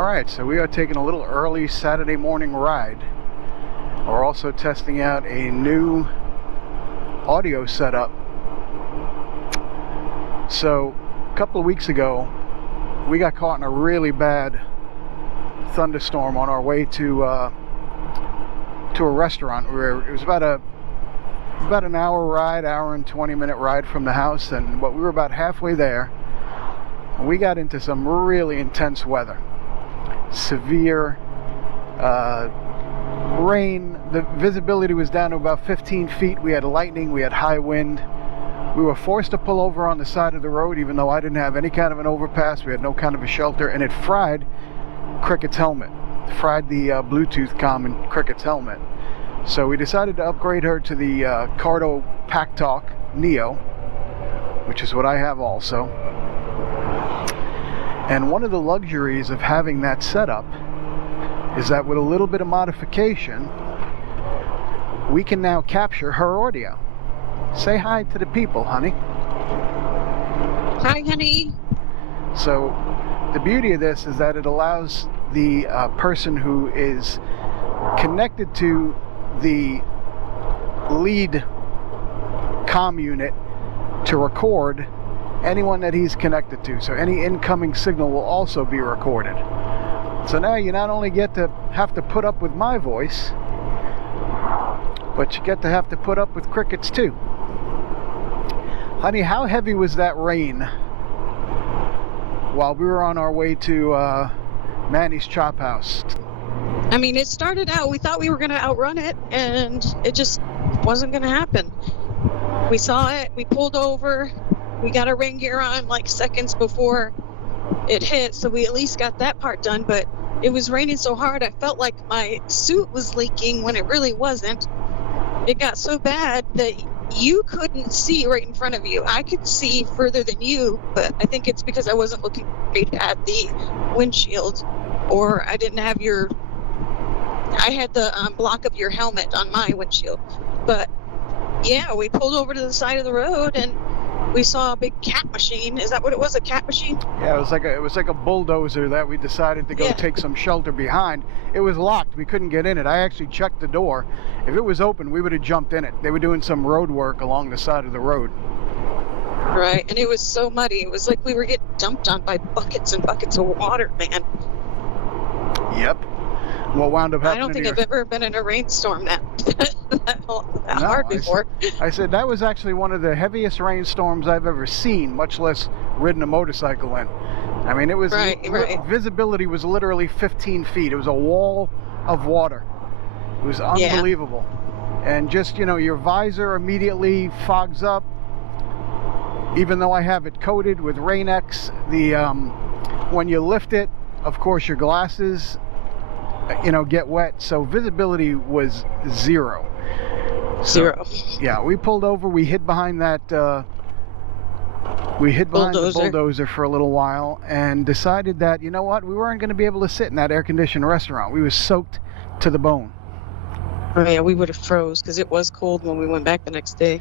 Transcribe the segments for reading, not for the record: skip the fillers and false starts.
Alright, so we are taking a little early Saturday morning ride. We're also testing out a new audio setup. So, a couple of weeks ago, we got caught in a really bad thunderstorm on our way to a restaurant. It was about an hour ride, hour and 20-minute ride from the house, and we were about halfway there. And we got into some really intense weather. Severe rain. The visibility was down to about 15 feet. We had lightning, we had high wind. We were forced to pull over on the side of the road, even though I didn't have any kind of an overpass. We had no kind of a shelter, and it fried Cricket's helmet. Fried the Bluetooth comm in Cricket's helmet. So we decided to upgrade her to the Cardo Pack Talk Neo, which is what I have also. And one of the luxuries of having that setup is that with a little bit of modification, we can now capture her audio. Say hi to the people, honey. Hi, honey. So the beauty of this is that it allows the person who is connected to the lead comm unit to record anyone that he's connected to. So any incoming signal will also be recorded. So now you not only get to have to put up with my voice, but you get to have to put up with Cricket's too. Honey, how heavy was that rain while we were on our way to Manny's Chop House? I mean, it started out, we thought we were going to outrun it, and it just wasn't going to happen. We saw it, we pulled over, we got our rain gear on like seconds before it hit, so we at least got that part done, but it was raining so hard I felt like my suit was leaking when it really wasn't. It got so bad that you couldn't see right in front of you. I could see further than you, but I think it's because I wasn't looking straight at the windshield, or I didn't have I had the block of your helmet on my windshield. But yeah, we pulled over to the side of the road and we saw a big cat machine. Is that what it was? A cat machine? Yeah, it was like a bulldozer that we decided to go take some shelter behind. It was locked. We couldn't get in it. I actually checked the door. If it was open, we would have jumped in it. They were doing some road work along the side of the road. Right, and it was so muddy. It was like we were getting dumped on by buckets and buckets of water, man. Yep. What wound up happening? I don't think I've ever been in a rainstorm that hard before. I said that was actually one of the heaviest rainstorms I've ever seen, much less ridden a motorcycle in. I mean, it was visibility was literally 15 feet. It was a wall of water. It was unbelievable. Yeah. And just, your visor immediately fogs up. Even though I have it coated with Rain-X, when you lift it, of course, your glasses get wet, so visibility was zero. Yeah, we pulled over, we hid behind that the bulldozer for a little while and decided that, you know what, we weren't going to be able to sit in that air-conditioned restaurant. We were soaked to the bone. Oh yeah, we would have froze because it was cold when we went back the next day.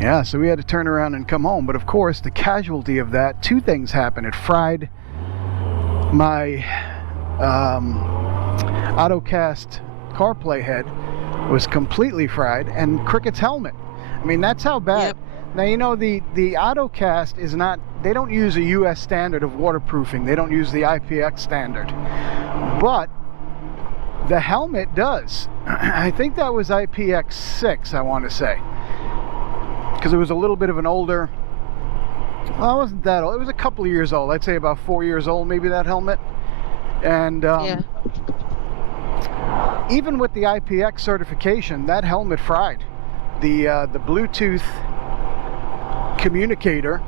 Yeah, so we had to turn around and come home. But of course, the casualty of that, two things happened. It fried my AutoCast CarPlay head, was completely fried, and Cricket's helmet. I mean, that's how bad. Yep. Now, the AutoCast is not, they don't use a US standard of waterproofing. They don't use the IPX standard. But the helmet does. I think that was IPX6, I want to say. Because it was a little bit of an older, well, it wasn't that old. It was a couple of years old. I'd say about 4 years old, maybe, that helmet. And even with the IPX certification, that helmet fried. The Bluetooth communicator,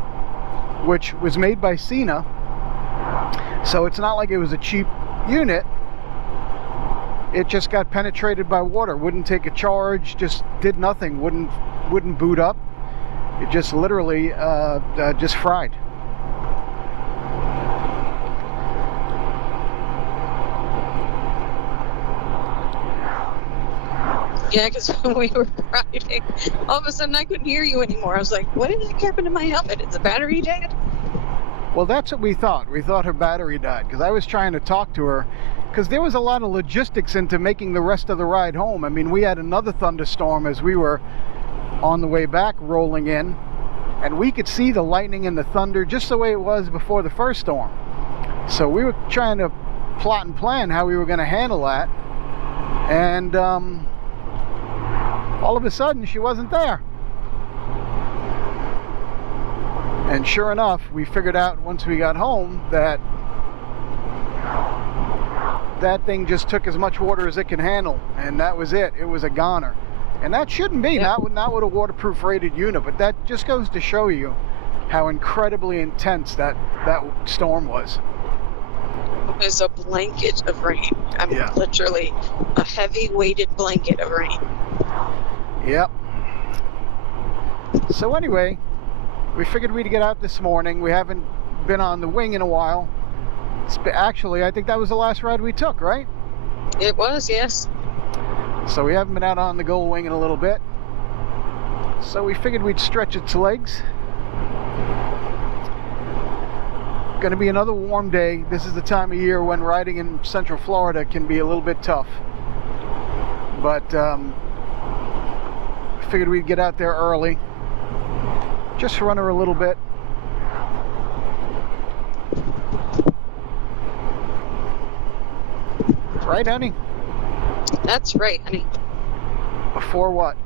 which was made by Cena, so it's not like it was a cheap unit. It just got penetrated by water. Wouldn't take a charge. Just did nothing. Wouldn't boot up. It just literally just fried. Yeah, because when we were riding, all of a sudden I couldn't hear you anymore. I was like, what did happen to my helmet? Is the battery dead? Well, that's what we thought. We thought her battery died because I was trying to talk to her because there was a lot of logistics into making the rest of the ride home. I mean, we had another thunderstorm as we were on the way back rolling in, and we could see the lightning and the thunder just the way it was before the first storm. So we were trying to plot and plan how we were going to handle that, and all of a sudden she wasn't there. And sure enough, we figured out once we got home that that thing just took as much water as it can handle, and that was it. It was a goner. And that shouldn't be, not with a waterproof rated unit, but that just goes to show you how incredibly intense that storm was. It was a blanket of rain. I mean, literally a heavy weighted blanket of rain. Yep. So anyway, we figured we'd get out this morning. We haven't been on the wing in a while. Actually, I think that was the last ride we took, right? It was, yes. So we haven't been out on the Gull Wing in a little bit. So we figured we'd stretch its legs. Going to be another warm day. This is the time of year when riding in Central Florida can be a little bit tough. But figured we'd get out there early. Just run her a little bit. Right, honey? That's right, honey. Before what?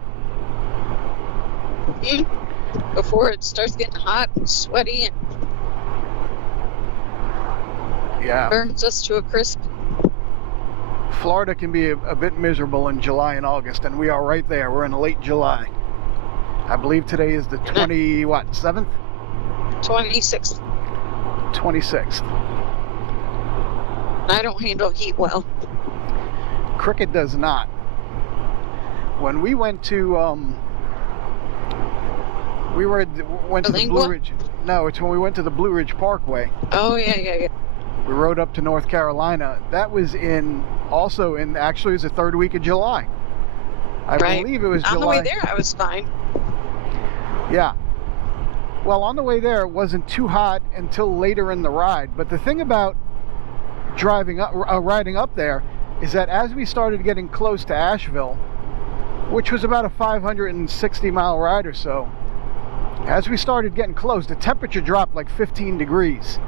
Before it starts getting hot and sweaty and burns us to a crisp. Florida can be a bit miserable in July and August, and we are right there. We're in late July. I believe today is the 7th? 26th. 26th. I don't handle heat well. Cricket does not. When we went to went to the Blue Ridge. No, it's when we went to the Blue Ridge Parkway. Oh yeah. We rode up to North Carolina. That was actually it was the third week of July. I believe it was July. On the way there, I was fine. Yeah. Well, on the way there, it wasn't too hot until later in the ride. But the thing about riding up there is that as we started getting close to Asheville, which was about a 560-mile ride or so, as we started getting close, the temperature dropped like 15 degrees.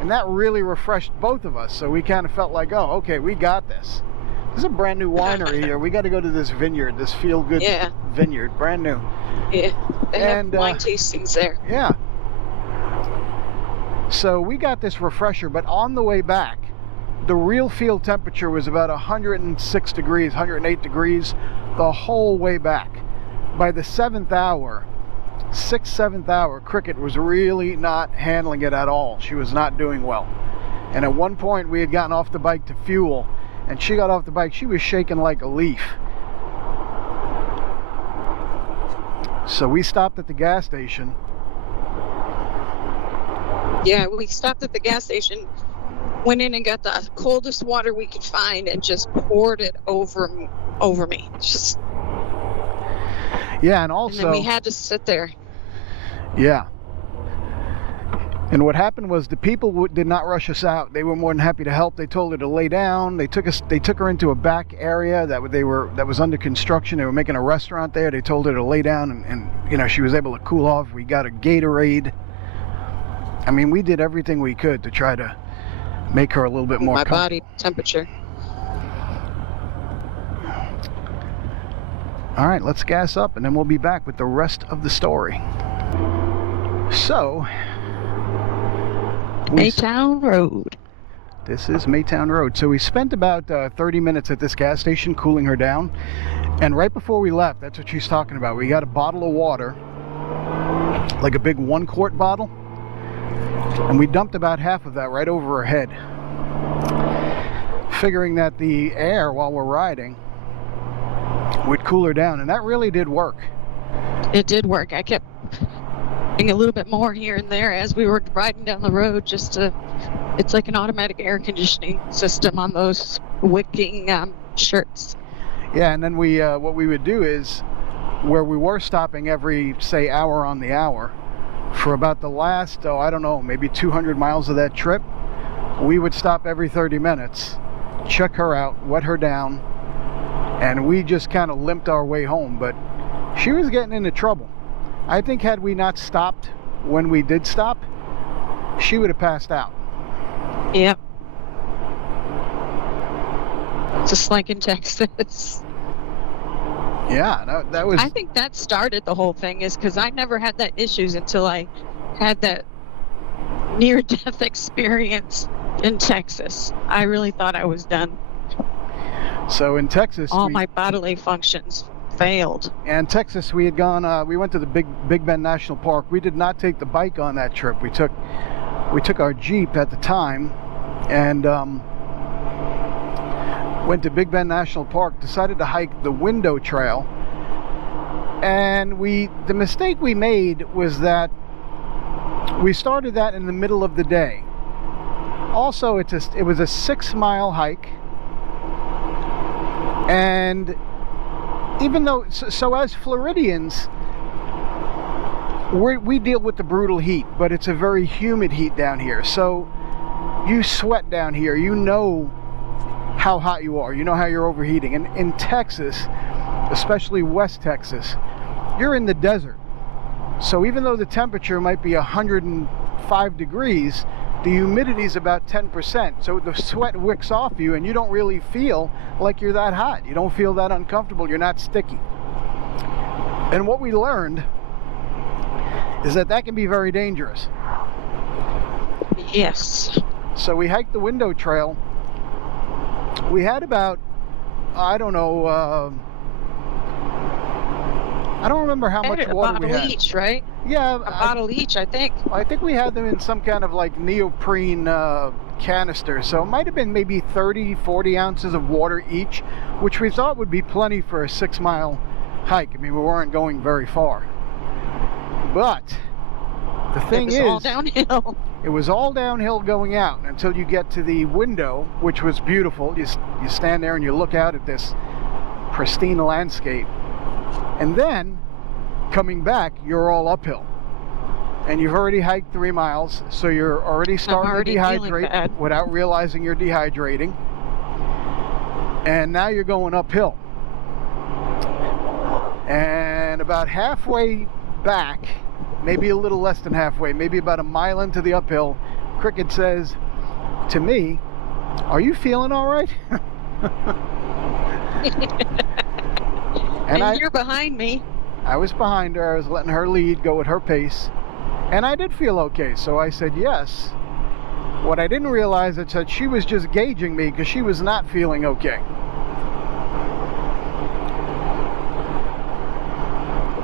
And that really refreshed both of us. So we kind of felt like, oh, okay, we got this. This is a brand new winery here. We got to go to this vineyard, this feel-good vineyard, brand new. Yeah, they have wine tastings there. Yeah. So we got this refresher, but on the way back, the real field temperature was about 106 degrees, 108 degrees the whole way back. By the 7th hour, 7th hour, Cricket was really not handling it at all. She was not doing well. And at one point, we had gotten off the bike to fuel, and she got off the bike. She was shaking like a leaf. So we stopped at the gas station. Yeah, we stopped at the gas station, went in and got the coldest water we could find and just poured it over me. Just. Yeah, and also. And then we had to sit there. Yeah. And what happened was the people did not rush us out. They were more than happy to help. They told her to lay down. They took her into a back area that was under construction. They were making a restaurant there. They told her to lay down, and she was able to cool off. We got a Gatorade. I mean, we did everything we could to try to make her a little bit more comfortable. My body temperature. All right, let's gas up, and then we'll be back with the rest of the story. So, Maytown Road. This is Maytown Road. So we spent about 30 minutes at this gas station cooling her down. And right before we left, that's what she's talking about. We got a bottle of water, like a big 1-quart bottle. And we dumped about half of that right over her head, figuring that the air while we're riding would cool her down. And that really did work. It did work. I kept a little bit more here and there as we were riding down the road, it's like an automatic air conditioning system on those wicking shirts. Yeah, and then what we would do is, where we were stopping every, say, hour on the hour, for about the last, I don't know, maybe 200 miles of that trip, we would stop every 30 minutes, check her out, wet her down, and we just kind of limped our way home. But she was getting into trouble. I think had we not stopped when we did stop, she would have passed out. Yep. Just like in Texas. Yeah, that was... I think that started the whole thing, is because I never had that issues until I had that near-death experience in Texas. I really thought I was done. So in Texas... all my bodily functions failed. And Texas, we had gone, we went to the Big Bend National Park. We did not take the bike on that trip. We took our Jeep at the time and went to Big Bend National Park, decided to hike the Window Trail. And the mistake we made was that we started that in the middle of the day. Also, it was a 6-mile hike. And even though, so as Floridians, we deal with the brutal heat, but it's a very humid heat down here. So you sweat down here, you know how hot you are, you know how you're overheating. And in Texas, especially West Texas, you're in the desert. So even though the temperature might be 105 degrees, the humidity is about 10%. So the sweat wicks off you and you don't really feel like you're that hot. You don't feel that uncomfortable. You're not sticky. And what we learned is that can be very dangerous. Yes. So we hiked the Window Trail. We had about, I don't know, I don't remember how much water we had. A bottle each, right? Yeah. A bottle each, I think. I think we had them in some kind of like neoprene canister. So it might have been maybe 30, 40 ounces of water each, which we thought would be plenty for a 6-mile hike. I mean, we weren't going very far. But the thing is, it was all downhill. It was all downhill going out until you get to the window, which was beautiful. You stand there and you look out at this pristine landscape. And then, coming back, you're all uphill. And you've already hiked 3 miles, so you're already starting to dehydrate without realizing you're dehydrating. And now you're going uphill. And about halfway back, maybe a little less than halfway, maybe about a mile into the uphill, Cricket says to me, "Are you feeling all right?" And you're behind me. I was behind her. I was letting her lead, go at her pace. And I did feel okay, so I said yes. What I didn't realize is that she was just gauging me because she was not feeling okay.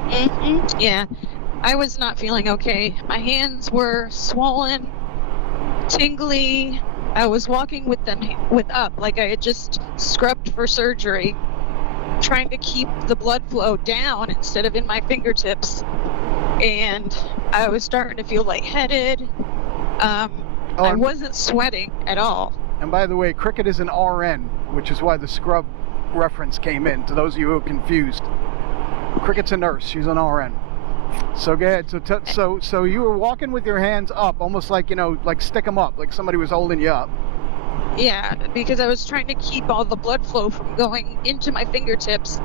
Mm-hmm. Yeah, I was not feeling okay. My hands were swollen, tingly. I was walking with them up like I had just scrubbed for surgery, trying to keep the blood flow down instead of in my fingertips. And I was starting to feel lightheaded. I wasn't sweating at all. And by the way, Cricket is an RN, which is why the scrub reference came in, to those of you who are confused. Cricket's a nurse. She's an RN. So go ahead. So you were walking with your hands up, almost like, like stick them up, like somebody was holding you up. Yeah, because I was trying to keep all the blood flow from going into my fingertips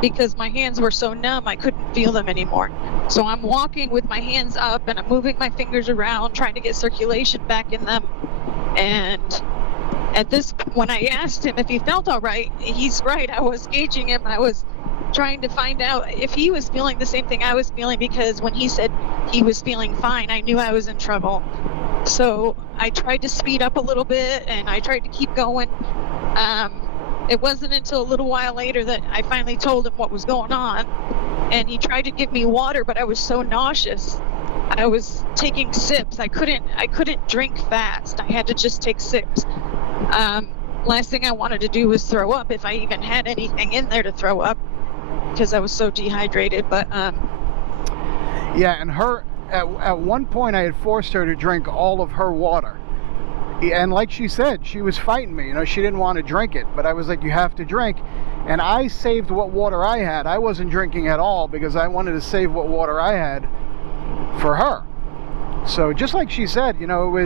because my hands were so numb I couldn't feel them anymore. So I'm walking with my hands up and I'm moving my fingers around, trying to get circulation back in them. And when I asked him if he felt all right, he's right. I was gauging him. I was trying to find out if he was feeling the same thing I was feeling, because when he said he was feeling fine, I knew I was in trouble. So I tried to speed up a little bit and I tried to keep going. It wasn't until a little while later that I finally told him what was going on, and he tried to give me water, but I was so nauseous. I was taking sips. I couldn't drink fast. I had to just take sips. Last thing I wanted to do was throw up, if I even had anything in there to throw up, because I was so dehydrated. But yeah, and at one point I had forced her to drink all of her water, and like she said, she was fighting me. She didn't want to drink it, but I was like, you have to drink. And I saved what water I had. I wasn't drinking at all because I wanted to save what water I had for her. So just like she said, you know,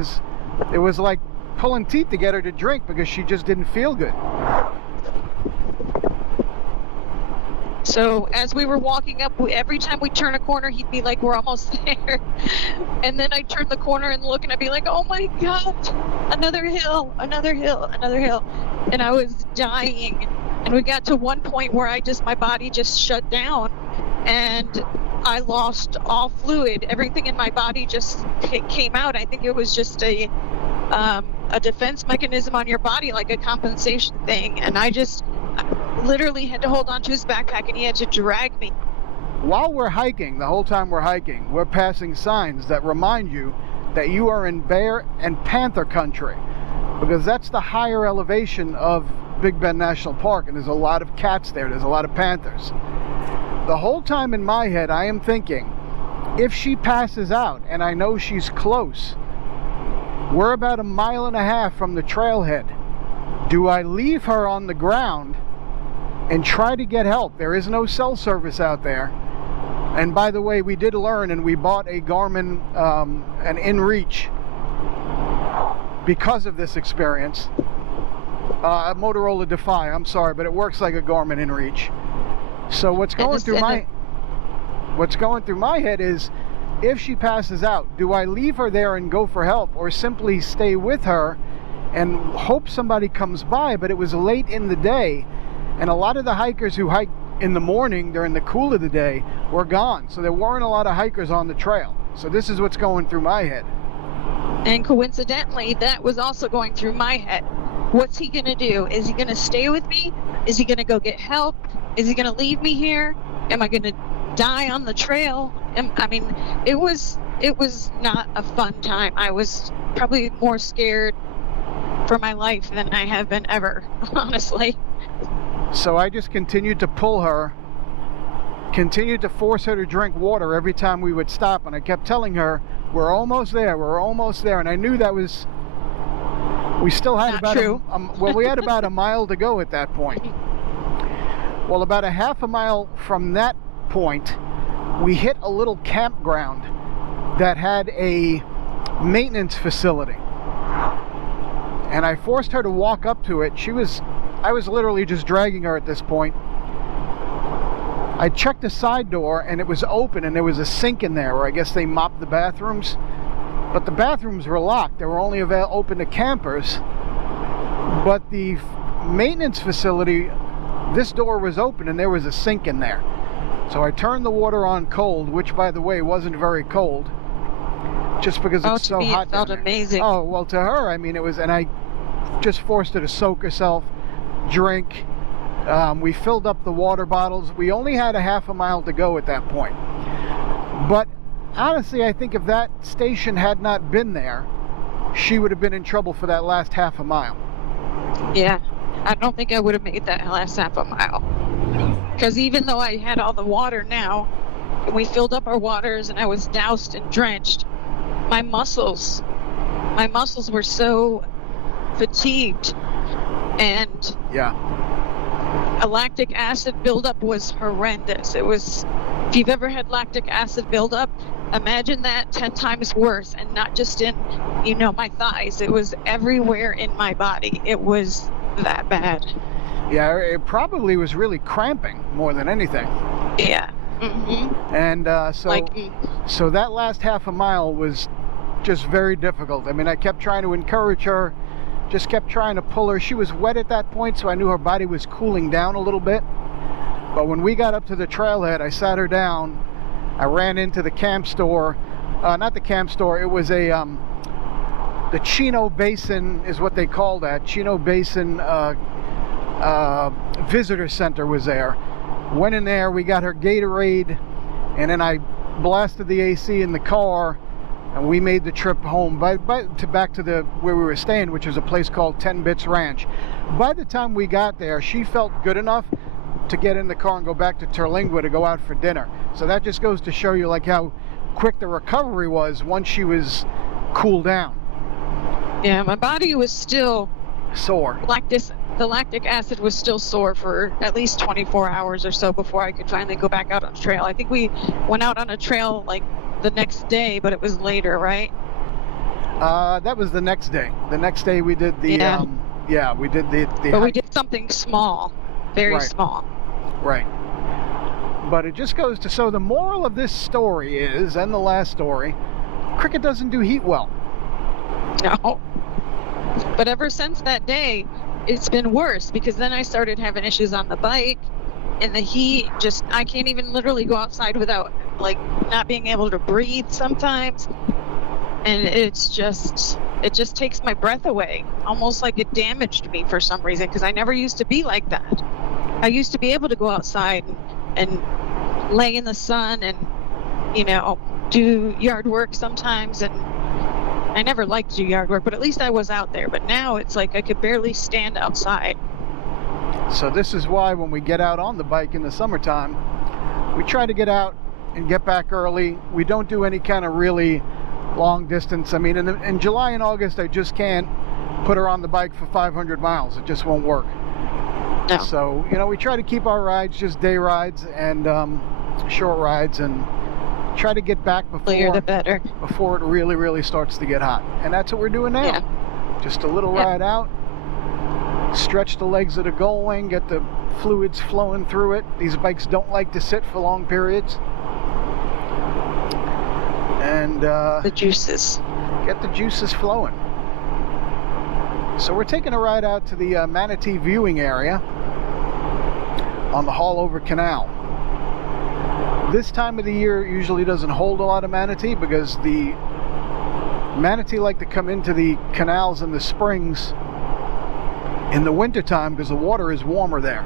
it was like pulling teeth to get her to drink because she just didn't feel good. So as we were walking up, every time we turn a corner, he'd be like, we're almost there. And then I'd turn the corner and look, and I'd be like, oh my God, another hill, another hill, another hill. And I was dying. And we got to one point where my body just shut down, and I lost all fluid. Everything in my body just came out. I think it was just a defense mechanism on your body, like a compensation thing. And I literally had to hold onto his backpack, and he had to drag me. While we're hiking, the whole time we're hiking, we're passing signs that remind you that you are in bear and panther country, because that's the higher elevation of Big Bend National Park, and there's a lot of cats there. There's a lot of panthers. The whole time in my head, I am thinking, if she passes out, and I know she's close, we're about 1.5 miles from the trailhead. Do I leave her on the ground and try to get help? There is no cell service out there. And by the way, we did learn, and we bought a Garmin, an InReach, because of this experience. A Motorola Defy, I'm sorry, but it works like a Garmin InReach. So what's going through my head is, if she passes out, do I leave her there and go for help, or simply stay with her and hope somebody comes by? But it was late in the day, and a lot of the hikers who hike in the morning during the cool of the day were gone, so there weren't a lot of hikers on the trail. So this is what's going through my head. And coincidentally, that was also going through my head. What's he gonna do? Is he gonna stay with me? Is he gonna go get help? Is he gonna leave me here? Am I gonna die on the trail? I mean, it was not a fun time. I was probably more scared for my life than I have been ever, honestly. So I just continued to pull her, continued to force her to drink water every time we would stop, and I kept telling her, we're almost there, we're almost there. And I knew that was, we still had not true. We had about 1 mile to go at that point. Well, about 1/2 mile from that point, we hit a little campground that had a maintenance facility. And I forced her to walk up to it. I was literally just dragging her at this point. I checked the side door, and it was open, and there was a sink in there where I guess they mopped the bathrooms. But the bathrooms were locked. They were only open to campers. But the maintenance facility, this door was open, and there was a sink in there. So I turned the water on cold, which, by the way, wasn't very cold, just because it's so hot. It felt amazing. Oh, well, to her, I mean, it was, and I just forced her to soak herself, drink. We filled up the water bottles. We only had 1/2 mile to go at that point. But honestly, I think if that station had not been there, she would have been in trouble for that last 1/2 mile. Yeah, I don't think I would have made that last 1/2 mile. Because even though I had all the water now, and we filled up our waters, and I was doused and drenched, my muscles were so fatigued, and yeah, a lactic acid buildup was horrendous. It was, if you've ever had lactic acid buildup, imagine that 10 times worse, and not just in, my thighs. It was everywhere in my body. It was that bad. Yeah, it probably was really cramping more than anything. Yeah. Mm-hmm. And so that last 1/2 mile was just very difficult. I mean, I kept trying to encourage her, just kept trying to pull her. She was wet at that point, so I knew her body was cooling down a little bit. But when we got up to the trailhead, I sat her down. I ran into the camp store. Not the camp store, it was the Chino Basin is what they call that. Chino Basin visitor center was there. Went in there, we got her Gatorade, and then I blasted the AC in the car, and we made the trip home back to where we were staying, which was a place called 10 Bits Ranch. By the time we got there, she felt good enough to get in the car and go back to Terlingua to go out for dinner. So that just goes to show you like how quick the recovery was once she was cooled down. Yeah, my body was still sore. The lactic acid was still sore for at least 24 hours or so before I could finally go back out on the trail. I think we went out on a trail like the next day, but it was later, right? That was the next day. The next day we did the we did the but hike. we did something small, very small. Right. But it just goes to show the moral of this story is, and the last story, cricket doesn't do heat well. No. But ever since that day, it's been worse, because then I started having issues on the bike, and the heat I can't even literally go outside without like not being able to breathe sometimes. And it just takes my breath away, almost like it damaged me for some reason, because I never used to be like that. I used to be able to go outside and lay in the sun and, do yard work sometimes. And I never liked to do yard work, but at least I was out there. But now it's like I could barely stand outside. So this is why when we get out on the bike in the summertime, we try to get out and get back early. We don't do any kind of really long distance. I mean, in July and August, I just can't put her on the bike for 500 miles. It just won't work. No. So, we try to keep our rides just day rides and short rides, and try to get back before it really, really starts to get hot. And that's what we're doing now. Yeah. Just a little ride out, stretch the legs of the gull wing, get the fluids flowing through it. These bikes don't like to sit for long periods. And the juices. Get the juices flowing. So we're taking a ride out to the Manatee viewing area on the Haulover Canal. This time of the year usually doesn't hold a lot of manatee, because the manatee like to come into the canals and the springs in the wintertime because the water is warmer there.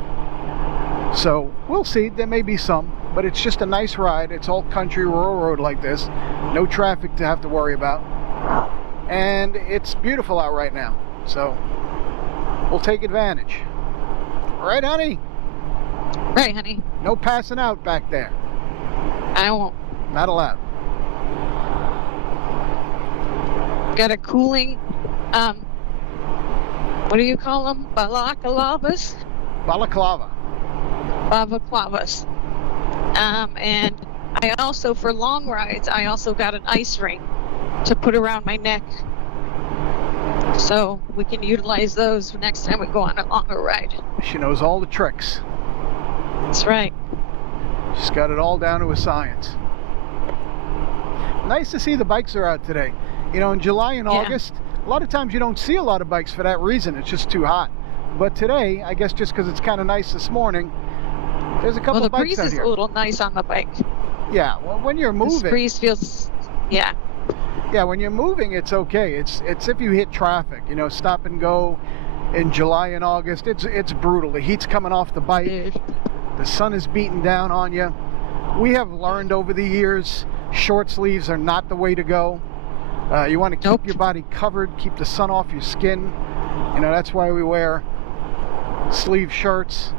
So we'll see, there may be some, but it's just a nice ride. It's all country, rural road like this. No traffic to have to worry about. And it's beautiful out right now. So we'll take advantage. Right, honey? Right, honey. No passing out back there. I won't. Not allowed. Got a cooling, what do you call them? Balaclavas? Balaclava. Balaclavas. And I also, for long rides, I also got an ice ring to put around my neck. So we can utilize those next time we go on a longer ride. She knows all the tricks. That's right. She's got it all down to a science. Nice to see the bikes are out today. In July and August, a lot of times you don't see a lot of bikes for that reason. It's just too hot. But today, I guess just because it's kind of nice this morning, there's a couple of bikes out here. The breeze is a little nice on the bike. Yeah, well, when you're moving... This breeze feels... Yeah, when you're moving, it's okay. It's if you hit traffic, stop and go in July and August, it's brutal. The heat's coming off the bike. Dude. The sun is beating down on you. We have learned over the years, short sleeves are not the way to go. You want to keep your body covered, keep the sun off your skin. That's why we wear sleeve shirts.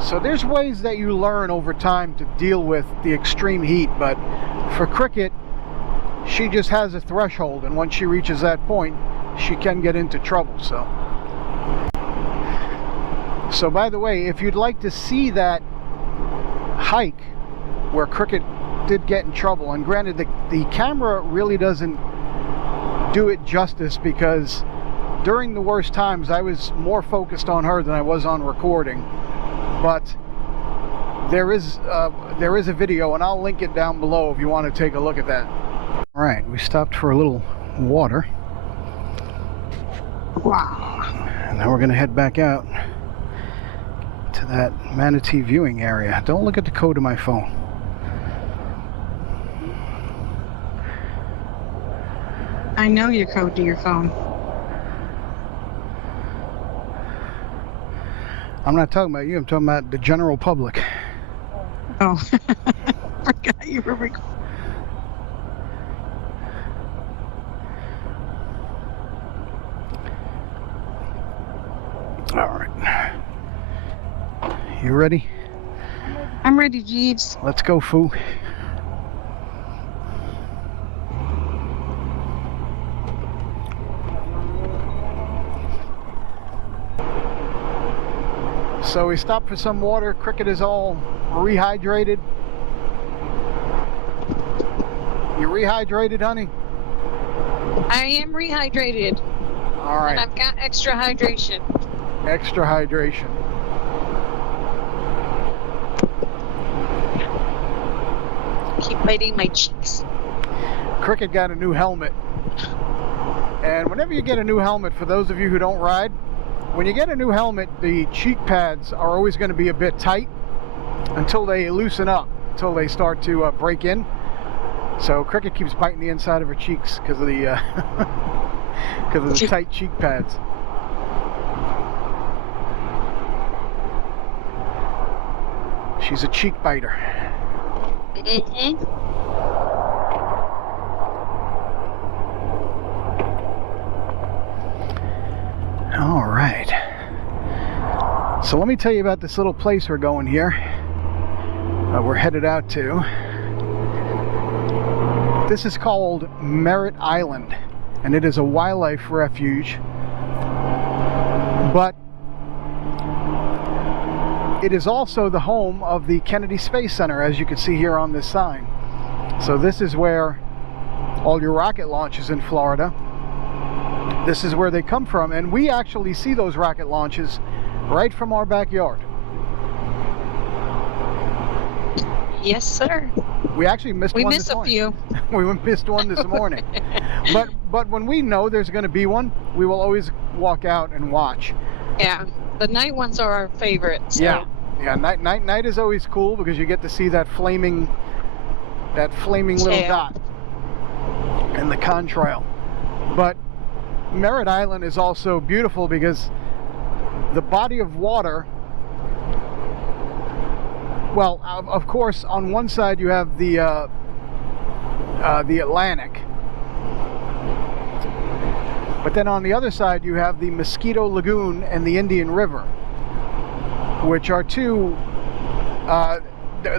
So there's ways that you learn over time to deal with the extreme heat, but for cricket, she just has a threshold, and once she reaches that point, she can get into trouble. So by the way, if you'd like to see that hike where cricket did get in trouble, and granted the camera really doesn't do it justice, because during the worst times I was more focused on her than I was on recording, but there is a video, and I'll link it down below if you want to take a look at that. All right, we stopped for a little water. Wow. And now we're going to head back out to that Manatee viewing area. Don't look at the code of my phone. I know your code to your phone. I'm not talking about you, I'm talking about the general public. Oh, forgot you were recording. All right. You ready? I'm ready, Jeeves. Let's go, Foo. So we stopped for some water. Cricket is all rehydrated. You rehydrated, honey? I am rehydrated. All right. And I've got extra hydration. Extra hydration. Keep biting my cheeks. Cricket got a new helmet. And whenever you get a new helmet, for those of you who don't ride, when you get a new helmet, the cheek pads are always going to be a bit tight until they loosen up, until they start to break in. So Cricket keeps biting the inside of her cheeks because of the tight cheek pads. She's a cheek biter. Mm-hmm. All right. So let me tell you about this little place we're going here. We're headed out to. This is called Merrit Island, and it is a wildlife refuge. But it is also the home of the Kennedy Space Center, as you can see here on this sign. So this is where all your rocket launches in Florida, this is where they come from, and we actually see those rocket launches right from our backyard. Yes, sir. We actually missed one this morning. We miss a few. We missed one this morning. But when we know there's going to be one, we will always walk out and watch. Yeah, the night ones are our favorite. So. Yeah. Night is always cool because you get to see that flaming little dot in the contrail. But Merrit Island is also beautiful because the body of water. Well, of course, on one side you have the Atlantic, but then on the other side you have the Mosquito Lagoon and the Indian River, which are two.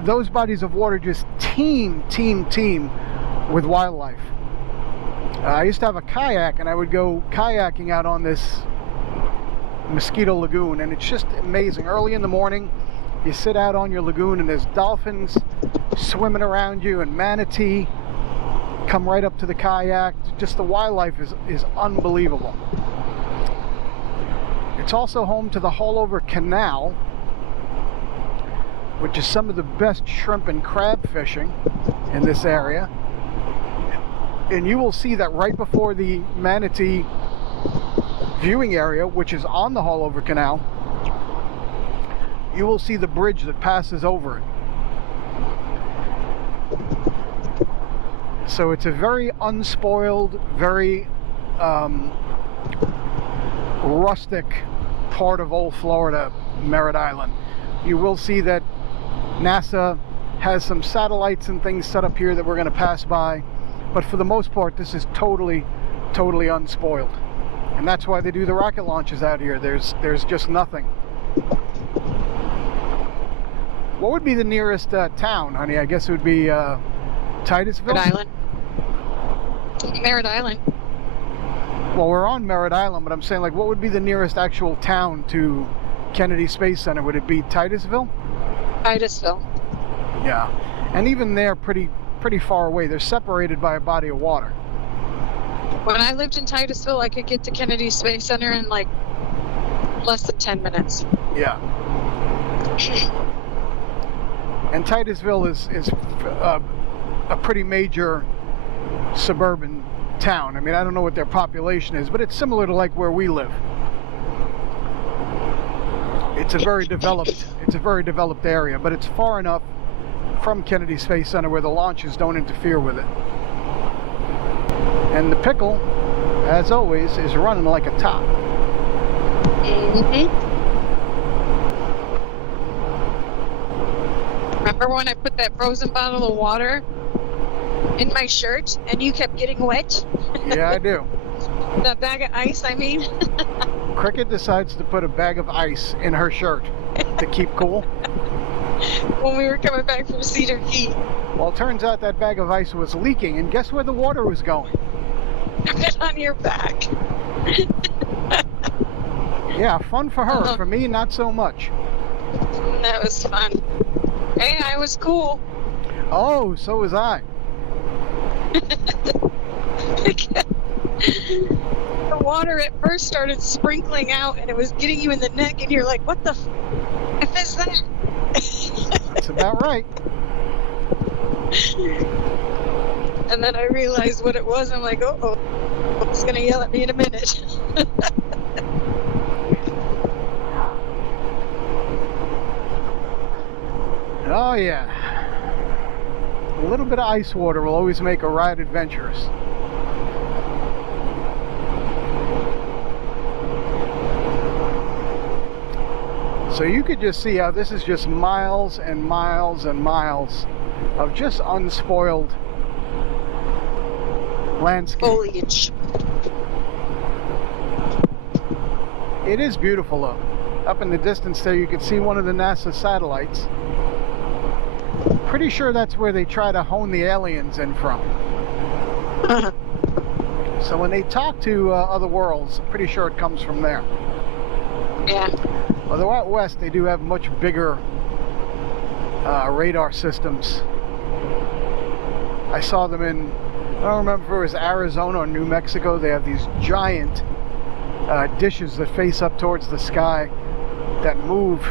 Those bodies of water just teem with wildlife. I used to have a kayak, and I would go kayaking out on this Mosquito Lagoon, and it's just amazing. Early in the morning, you sit out on your lagoon and there's dolphins swimming around you and manatee come right up to the kayak. Just the wildlife is unbelievable. It's also home to the Haulover Canal, which is some of the best shrimp and crab fishing in this area. And you will see that right before the Manatee viewing area, which is on the Haulover Canal, you will see the bridge that passes over it. So it's a very unspoiled, very rustic part of old Florida, Merrit Island. You will see that NASA has some satellites and things set up here that we're going to pass by, but for the most part this is totally unspoiled, and that's why they do the rocket launches out here. There's just nothing. What would be the nearest town, honey? I guess it would be Titusville? Merrit Island. Well, we're on Merrit Island, but I'm saying, like, what would be the nearest actual town to Kennedy Space Center? Would it be Titusville? Titusville. Yeah, and even they're pretty far away. They're separated by a body of water. When I lived in Titusville, I could get to Kennedy Space Center in like less than 10 minutes. Yeah. And Titusville is a pretty major suburban town. I mean, I don't know what their population is, but it's similar to like where we live. It's a very developed area, but it's far enough from Kennedy Space Center where the launches don't interfere with it. And the Pickle, as always, is running like a top. Mm-hmm. Remember when I put that frozen bottle of water in my shirt and you kept getting wet? Yeah, I do. That bag of ice, I mean. Cricket decides to put a bag of ice in her shirt to keep cool. When we were coming back from Cedar Key. Well, it turns out that bag of ice was leaking, and guess where the water was going? On your back. Yeah, fun for her. For me, not so much. That was fun. Hey, I was cool. Oh, so was I. The water at first started sprinkling out, and it was getting you in the neck, and you're like, what the f is that? That's about right. And then I realized what it was. I'm like, oh, it's going to yell at me in a minute. Oh, yeah. A little bit of ice water will always make a ride adventurous. So you could just see how this is just miles and miles and miles of just unspoiled landscape. Foliage. It is beautiful though. Up in the distance there you can see one of the NASA satellites. Pretty sure that's where they try to hone the aliens in from. So when they talk to other worlds, I'm pretty sure it comes from there. Yeah. Although out west they do have much bigger radar systems. I saw them in, I don't remember if it was Arizona or New Mexico. They have these giant dishes that face up towards the sky that move,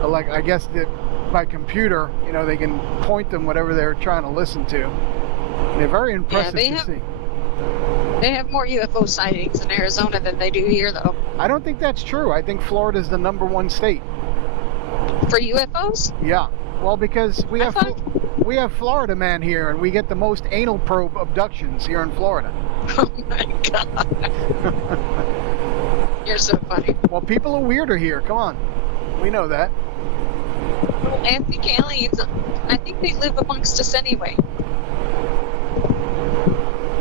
like I guess that by computer, you know, they can point them whatever they're trying to listen to. They're very impressive to see. They have more UFO sightings in Arizona than they do here, though. I don't think that's true. I think Florida's the #1 state. For UFOs? Yeah. Well, because we have Florida Man here, and we get the most anal probe abductions here in Florida. Oh my God. You're so funny. Well, people are weirder here. Come on. We know that. I think aliens, I think they live amongst us anyway.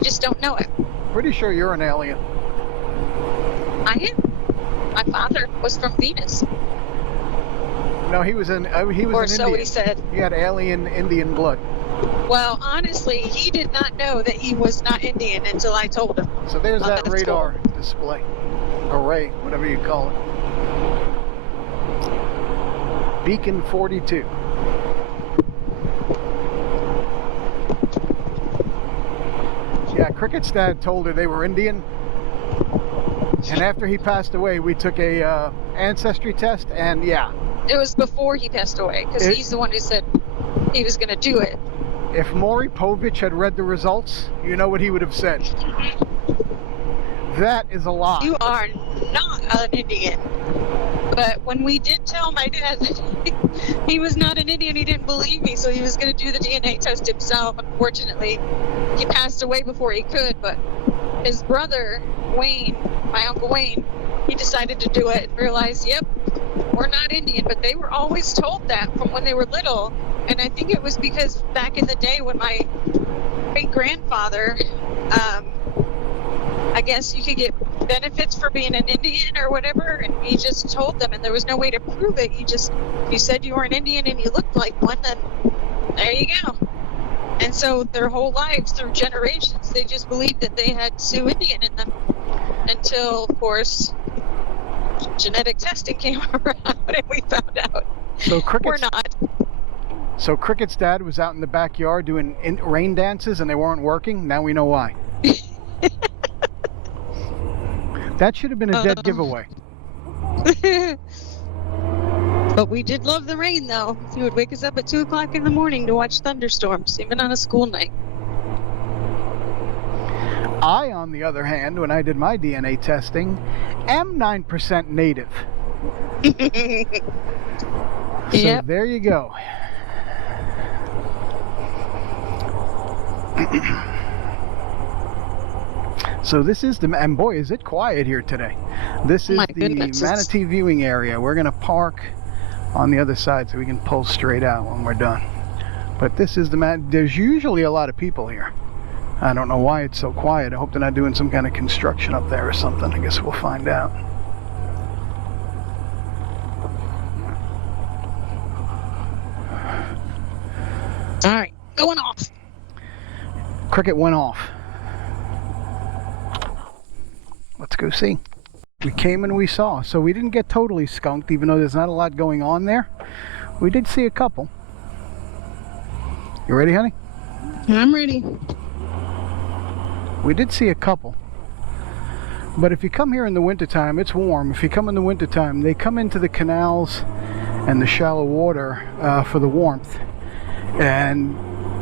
Just don't know it. Pretty sure you're an alien. I am. My father was from Venus. No, he was an Indian. Or so he said. He had alien Indian blood. Well, honestly, he did not know that he was not Indian until I told him. So there's that radar display. Array, whatever you call it. Beacon 42. Yeah, Cricket's dad told her they were Indian. And after he passed away, we took a ancestry test, and yeah. It was before he passed away, because he's the one who said he was going to do it. If Maury Povich had read the results, you know what he would have said. That is a lie. You are not an Indian. But when we did tell my dad that he was not an Indian, he didn't believe me, so he was going to do the DNA test himself. Unfortunately, he passed away before he could, but his brother, Wayne, my Uncle Wayne, he decided to do it and realized, yep, we're not Indian, but they were always told that from when they were little. And I think it was because back in the day when my great-grandfather, I guess you could get benefits for being an Indian or whatever, and he just told them, and there was no way to prove it. You said you were an Indian and you looked like one, then there you go. And so their whole lives, through generations, they just believed that they had Sioux Indian in them until, of course, genetic testing came around and we found out we're not. So Cricket's dad was out in the backyard doing rain dances and they weren't working. Now we know why. That should have been a dead giveaway. But we did love the rain, though. He would wake us up at 2 o'clock in the morning to watch thunderstorms, even on a school night. I, on the other hand, when I did my DNA testing, am 9% native. So there you go. So this is the, and boy is it quiet here today. This is the Manatee viewing area. We're going to park on the other side so we can pull straight out when we're done. But this is the there's usually a lot of people here. I don't know why it's so quiet. I hope they're not doing some kind of construction up there or something. I guess we'll find out. All right, going off. Cricket went off. Let's go see. We came and we saw. So we didn't get totally skunked, even though there's not a lot going on there. We did see a couple. You ready, honey? I'm ready. We did see a couple. But if you come here in the wintertime, it's warm. If you come in the wintertime, they come into the canals and the shallow water for the warmth. And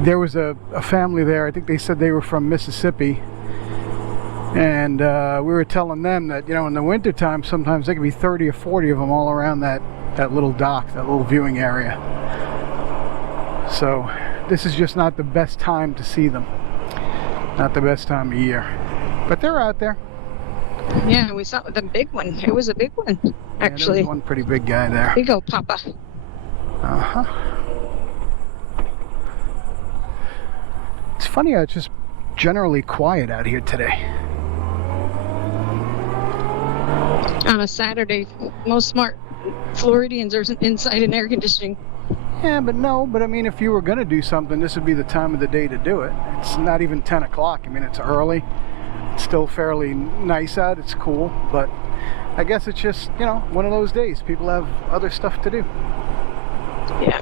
there was a family there, I think they said they were from Mississippi. And we were telling them that, you know, in the wintertime, sometimes there could be 30 or 40 of them all around that little dock, that little viewing area. So this is just not the best time to see them. Not the best time of year. But they're out there. Yeah, we saw the big one. It was a big one, actually. Yeah, there was one pretty big guy there. Big old papa. Uh-huh. It's funny how it's just generally quiet out here today. On a Saturday, most smart Floridians are inside in air conditioning. Yeah, but I mean, if you were going to do something, this would be the time of the day to do it. It's not even 10 o'clock. I mean, it's early. It's still fairly nice out. It's cool. But I guess it's just, you know, one of those days. People have other stuff to do. Yeah.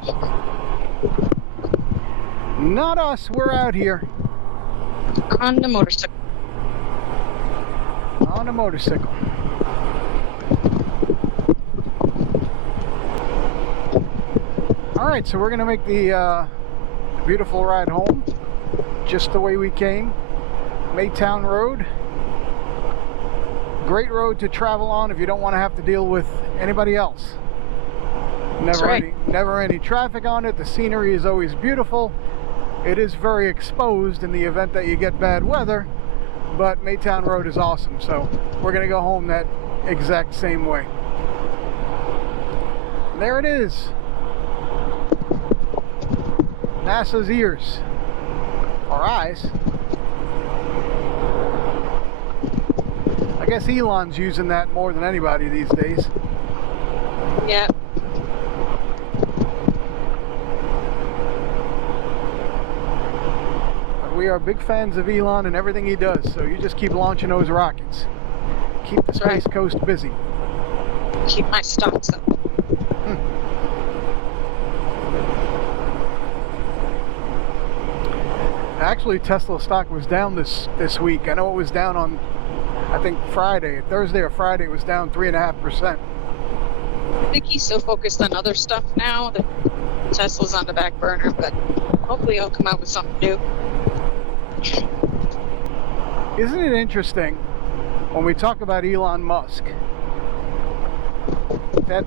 Not us. We're out here. On the motorcycle. On a motorcycle. Alright, so we're going to make the beautiful ride home just the way we came. Maytown Road. Great road to travel on if you don't want to have to deal with anybody else. Never any traffic on it. The scenery is always beautiful. It is very exposed in the event that you get bad weather, but Maytown Road is awesome, so we're going to go home that exact same way. There it is. NASA's ears, or eyes. I guess Elon's using that more than anybody these days. Yeah. But we are big fans of Elon and everything he does, so you just keep launching those rockets. Keep the Space Coast busy. Keep my stocks up. Actually, Tesla stock was down this week. I know it was down on, I think, Thursday or Friday, it was down 3.5%. I think he's so focused on other stuff now that Tesla's on the back burner, but hopefully he'll come out with something new. Isn't it interesting when we talk about Elon Musk that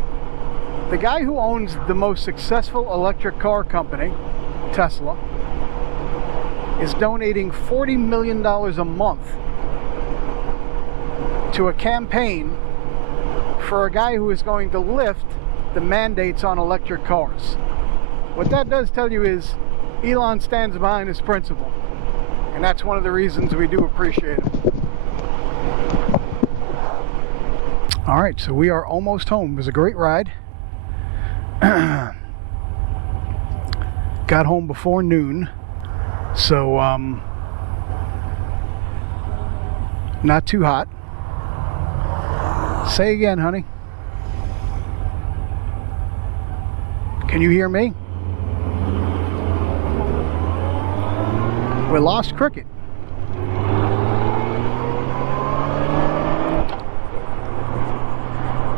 the guy who owns the most successful electric car company, Tesla, is donating $40 million a month to a campaign for a guy who is going to lift the mandates on electric cars. What that does tell you is Elon stands behind his principle, and that's one of the reasons we do appreciate him. All right, so we are almost home. It was a great ride. Got home before noon. So, not too hot. Say again, honey. Can you hear me? We lost Cricket.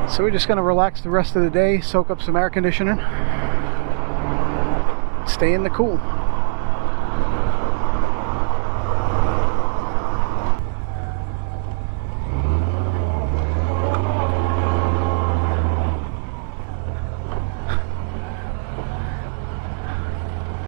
So we're just going to relax the rest of the day, soak up some air conditioning, stay in the cool.